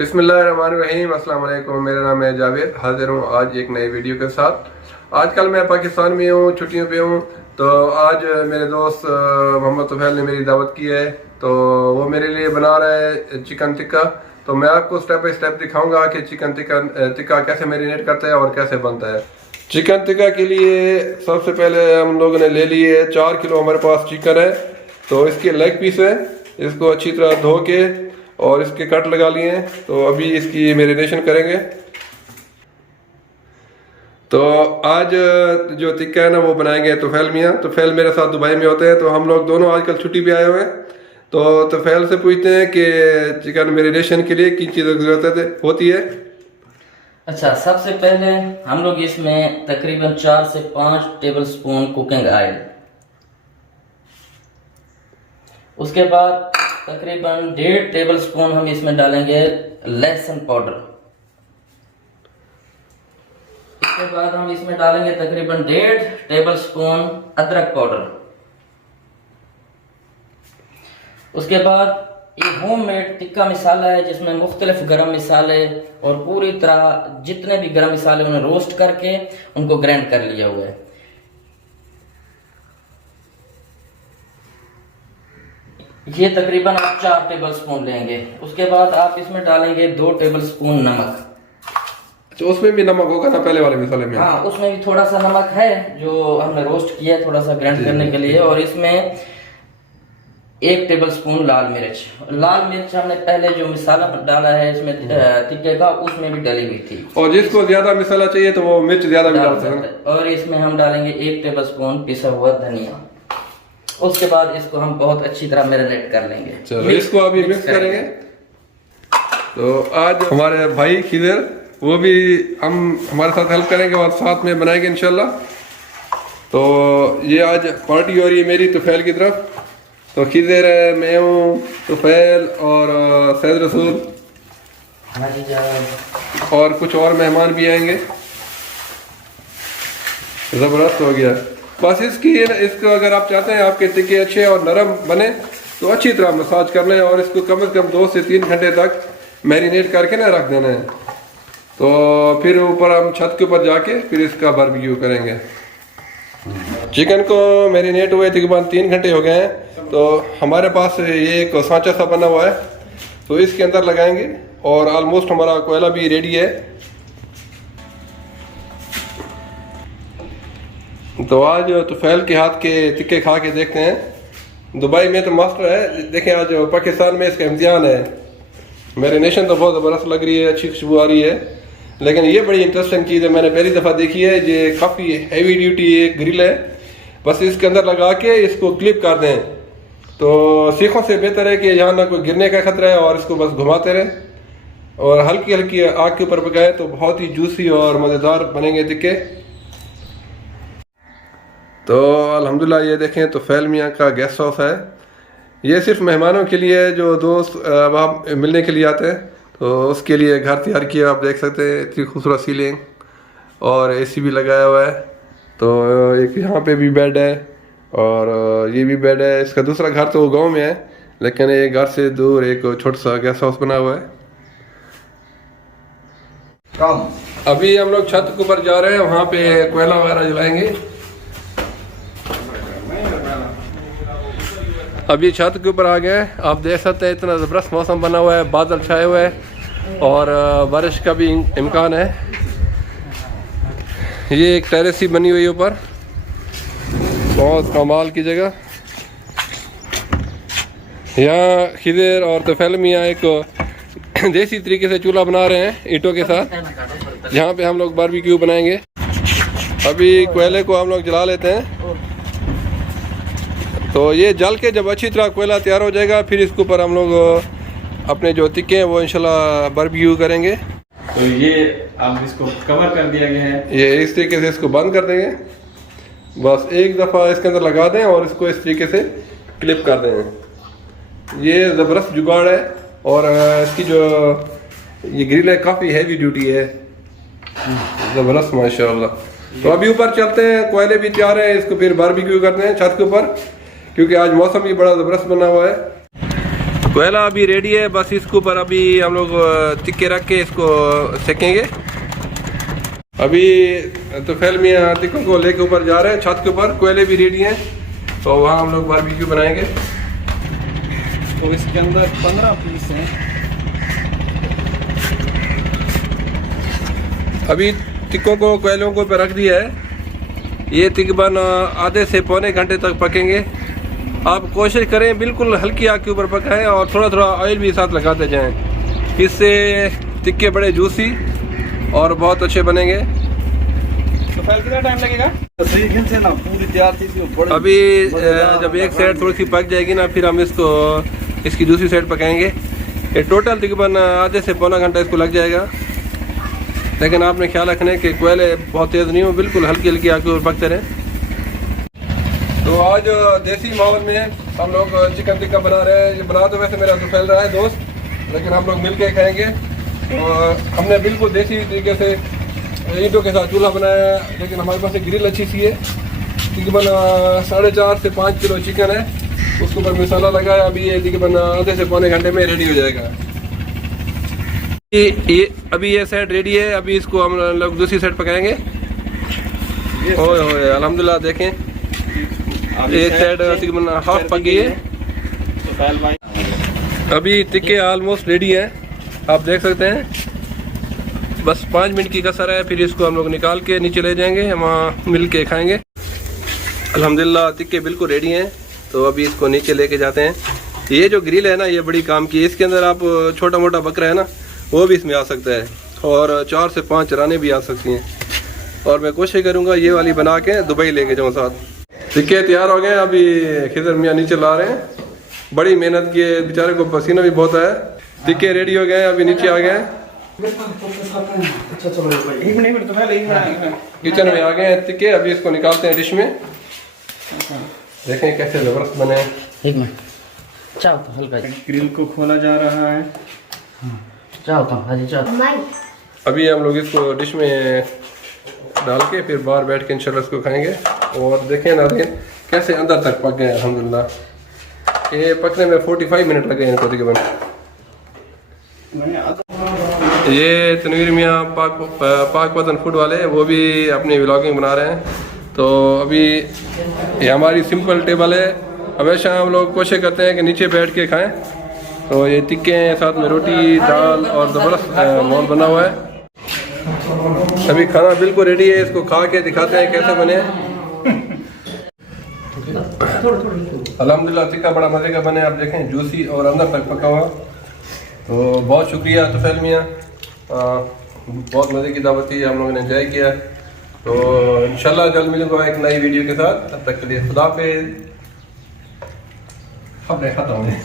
बिस्मिल्लाहिर्रहमानिर्रहीम। अस्सलाम वालेकुम। मेरा नाम है जावेद, हाजिर हूँ आज एक नई वीडियो के साथ। आजकल मैं पाकिस्तान में हूँ, छुट्टियों पे हूँ। तो आज मेरे दोस्त मोहम्मद तुफैल ने मेरी दावत की है, तो वो मेरे लिए बना रहा है चिकन टिक्का। तो मैं आपको स्टेप बाय स्टेप दिखाऊंगा कि चिकन टिक्का कैसे मैरिनेट करता है और कैसे बनता है। चिकन टिक्का के लिए सबसे पहले हम लोगों ने ले लिए 4 किलो हमारे पास चिकन है। तो इसके लेग पीस है, इसको अच्छी तरह धो के और इसके कट लगा लिए हैं। तो अभी इसकी मैरिनेशन करेंगे। तो आज जो टिक्का है ना वो बनाएंगे तुफैल मियाँ। तुफैल मेरे साथ दुबई में होते हैं, तो हम लोग दोनों आजकल छुट्टी पे आए हुए हैं। तो तुफैल से पूछते हैं कि चिकन मैरिनेशन के लिए किन चीज़ों की जरूरत होती है। अच्छा, सबसे पहले हम लोग इसमें तकरीबन 4 से 5 टेबल स्पून कुकिंग ऑयल, उसके बाद तकरीबन 1.5 टेबल स्पून हम इसमें डालेंगे लहसुन पाउडर। इसके बाद हम इसमें डालेंगे तकरीबन 1.5 टेबल स्पून अदरक पाउडर। उसके बाद ये होममेड टिक्का मसाला है, जिसमें मुख्तलिफ गरम मसाले और पूरी तरह जितने भी गरम मसाले उन्हें रोस्ट करके उनको ग्राइंड कर लिया हुआ है। ये तकरीबन आप 4 टेबल स्पून लेंगे। उसके बाद आप इसमें डालेंगे 2 टेबल स्पून नमक। तो उसमें भी नमक होगा ना पहले वाले मसाले में? हाँ, उसमें भी थोड़ा सा नमक है जो हमने रोस्ट किया है थोड़ा सा ग्राइंड करने के लिए। और इसमें 1 टेबल स्पून लाल मिर्च। लाल मिर्च हमने पहले जो मसाला डाला है इसमें टिक्के का, उसमें भी डली हुई थी। और जिसको ज्यादा मसाला चाहिए तो वो मिर्च ज्यादा भी डाल सकते हैं। और इसमें हम डालेंगे 1 टेबल स्पून पिसा हुआ धनिया। उसके बाद इसको हम बहुत अच्छी तरह मैरिनेट कर लेंगे। चलो इसको अभी मिक्स करेंगे। तो आज हमारे भाई खिदर वो भी हमारे साथ हेल्प करेंगे और साथ में बनाएंगे इंशाल्लाह। तो ये आज पार्टी हो रही है मेरी तुफैल की तरफ। तो खिदर है, मैं हूँ, तुफैल और सैयद रसूल और कुछ और मेहमान भी आएंगे। ज़बरदस्त हो गया। बस इसको अगर आप चाहते हैं आपके टिक्के अच्छे और नरम बने तो अच्छी तरह मसाज कर लें और इसको कम से कम 2 से 3 घंटे तक मैरिनेट करके ना रख देना है। तो फिर ऊपर हम छत के ऊपर जाके फिर इसका बारबेक्यू करेंगे। चिकन को मैरिनेट हुए तकरीबन 3 घंटे हो गए हैं। तो हमारे पास ये एक सांचा सा बना हुआ है, तो इसके अंदर लगाएंगे और ऑलमोस्ट हमारा कोयला भी रेडी है। तो आज तुफैल के हाथ के टिक्के खा के देखते हैं। दुबई में तो मास्टर है, देखें आज पाकिस्तान में इसका इम्तिहान है। मैरिनेशन तो बहुत ज़बरदस्त लग रही है, अच्छी खुशबू आ रही है। लेकिन ये बड़ी इंटरेस्टिंग चीज़ है, मैंने पहली दफ़ा देखी है। ये काफ़ी हैवी ड्यूटी एक ग्रिल है, बस इसके अंदर लगा के इसको क्लिप कर दें तो सीखों से बेहतर है कि यहाँ ना कोई गिरने का खतरा है और इसको बस घुमाते रहें और हल्की हल्की आग के ऊपर पकाएं तो बहुत ही जूसी और मज़ेदार बनेंगे टिक्के। तो अल्हम्दुलिल्लाह ये देखें तुफैल मियाँ का गेस्ट हाउस है। ये सिर्फ मेहमानों के लिए है जो दोस्त वहाँ मिलने के लिए आते हैं, तो उसके लिए घर तैयार किया। आप देख सकते हैं इतनी खूबसूरत सीलिंग और एसी भी लगाया हुआ है। तो एक यहाँ पे भी बेड है और ये भी बेड है। इसका दूसरा घर तो गांव में है, लेकिन ये घर से दूर एक छोटा सा गेस्ट हाउस बना हुआ है। अभी हम लोग छत के ऊपर जा रहे हैं, वहाँ पे कोयला वगैरह जलाएंगे। अभी छत के ऊपर आ गए, आप देख सकते हैं इतना ज़बरदस्त मौसम बना हुआ है, बादल छाए हुए हैं और बारिश का भी इम्कान है। ये एक टेरेस ही बनी हुई है ऊपर, बहुत कमाल की जगह। यहाँ खिदर और तुफैल मियाँ एक देसी तरीके से चूल्हा बना रहे हैं ईंटों के साथ, जहाँ पे हम लोग बारबेक्यू बनाएंगे। अभी कोयले को हम लोग जला लेते हैं। तो ये जल के जब अच्छी तरह कोयला तैयार हो जाएगा फिर इसके ऊपर हम लोग अपने जो टिक्के हैं वो इंशाल्लाह बारबेक्यू करेंगे। तो ये अब इसको कवर कर दिया गया है, ये इस तरीके से इसको बंद कर देंगे। बस एक दफ़ा इसके अंदर लगा दें और इसको इस तरीके से क्लिप कर दें। ये ज़बरदस्त जुगाड़ है और इसकी जो ये ग्रिल है काफ़ी हैवी ड्यूटी है, ज़बरदस्त माशाल्लाह। तो अभी ऊपर चलते हैं, कोयले भी तैयार है, इसको फिर बारबेक्यू करते हैं छत के ऊपर, क्योंकि आज मौसम भी बड़ा ज़बरदस्त बना हुआ है। कोयला अभी रेडी है, बस इसके ऊपर अभी हम लोग टिक्के रख के इसको सेकेंगे। अभी तो फैल मियाँ टिक्कों को लेके ऊपर जा रहे हैं छत के ऊपर, कोयले भी रेडी हैं, तो वहाँ हम लोग बारबेक्यू बनाएंगे। तो इसके अंदर 15 पीस हैं। अभी टिक्कों को कोयलों को ऊपर रख दिया है, ये तकरीबन आधे से पौने घंटे तक पकेंगे। आप कोशिश करें बिल्कुल हल्की आग के ऊपर पकाएं और थोड़ा थोड़ा ऑयल भी साथ लगाते जाएं, इससे टिक्के बड़े जूसी और बहुत अच्छे बनेंगे। तो फैल कितना टाइम लगेगा? तकरीबन से ना पूरी तैयार थी बड़ी। अभी जब एक साइड थोड़ी सी पक जाएगी ना, फिर हम इसकी दूसरी साइड पकाएंगे। ये टोटल तकरीबन आधे से पौना घंटा इसको लग जाएगा, लेकिन आपने ख्याल रखना है कि कोयले बहुत तेज़ नहीं हो, बिल्कुल हल्की हल्की आग के ऊपर पकते रहें। तो आज देसी माहौल में हम लोग चिकन टिक्का बना रहे हैं। ये बना तो वैसे मेरा तो फैल रहा है दोस्त, लेकिन हम लोग मिल के खाएँगे। और हमने बिल्कुल देसी तरीके से ईंटों के साथ चूल्हा बनाया है, लेकिन हमारे पास एक ग्रिल अच्छी सी है। तकरीबन 4.5 से 5 किलो चिकन है, उसके ऊपर मसाला लगाया। अभी ये तकरीबन आधे से पौने घंटे में रेडी हो जाएगा। अभी ये साइड रेडी है, अभी इसको हम लोग दूसरी साइड पकाएंगे। ओए अल्हम्दुलिल्लाह, देखें एक साइड तकरीबन हाफ पक गई है। तो फैल भाई अभी टिक्के ऑलमोस्ट रेडी हैं, आप देख सकते हैं। बस 5 मिनट की कसर है, फिर इसको हम लोग निकाल के नीचे ले जाएंगे, वहाँ मिल के खाएंगे। अल्हम्दुलिल्लाह टिक्के बिल्कुल रेडी हैं, तो अभी इसको नीचे लेके जाते हैं। ये जो ग्रिल है ना, ये बड़ी काम की है। इसके अंदर आप छोटा मोटा बकरा है ना, वो भी इसमें आ सकता है, और 4 से 5 रानें भी आ सकती हैं। और मैं कोशिश करूँगा ये वाली बना के दुबई लेके जाऊँ साथ। टिक्के तैयार हो गए, अभी खिजर मियाँ नीचे ला रहे हैं। बड़ी मेहनत की है, बेचारे को पसीना भी बहुत आया। टिक्के रेडी हो गए, अभी नीचे आ गए हैं। किचन में आ गए हैं टिक्के, अभी इसको निकालते हैं डिश में। देखें कैसे जबरदस्त बने हैं। एक मिनट, चाहो तो हल्का ग्रिल को खोला जा रहा है। चाहो तो हाजी चाहो। अभी हम लोग इसको डिश में डाल के फिर बाहर बैठ के इंशाल्लाह इसको खाएंगे। और देखें ना कैसे अंदर तक पक गए अल्हम्दुलिल्लाह। ये पकने में 45 मिनट लगे इनको तकरीबन। ये तनवीर मियाँ पाक पतन फूड वाले, वो भी अपनी व्लॉगिंग बना रहे हैं। तो अभी ये हमारी सिंपल टेबल है, हमेशा हम लोग कोशिश करते हैं कि नीचे बैठ के खाएं। तो ये टिक्के हैं, साथ में रोटी दाल और ज़बरदस्त माहौल बना हुआ है। अभी खाना बिल्कुल रेडी है, इसको खा के दिखाते हैं कैसे बने। अल्हम्दुलिल्लाह टिक्का बड़ा मज़े का बने, आप देखें जूसी और अंदर तक पका हुआ। तो बहुत शुक्रिया तुफैल मियाँ, बहुत मज़े की दावत थी, हम लोगों ने एंजॉय किया। तो इंशाल्लाह जल्द मिलूंगा एक नई वीडियो के साथ, तब तक के लिए खुदा हाफ़िज़। खत्म है।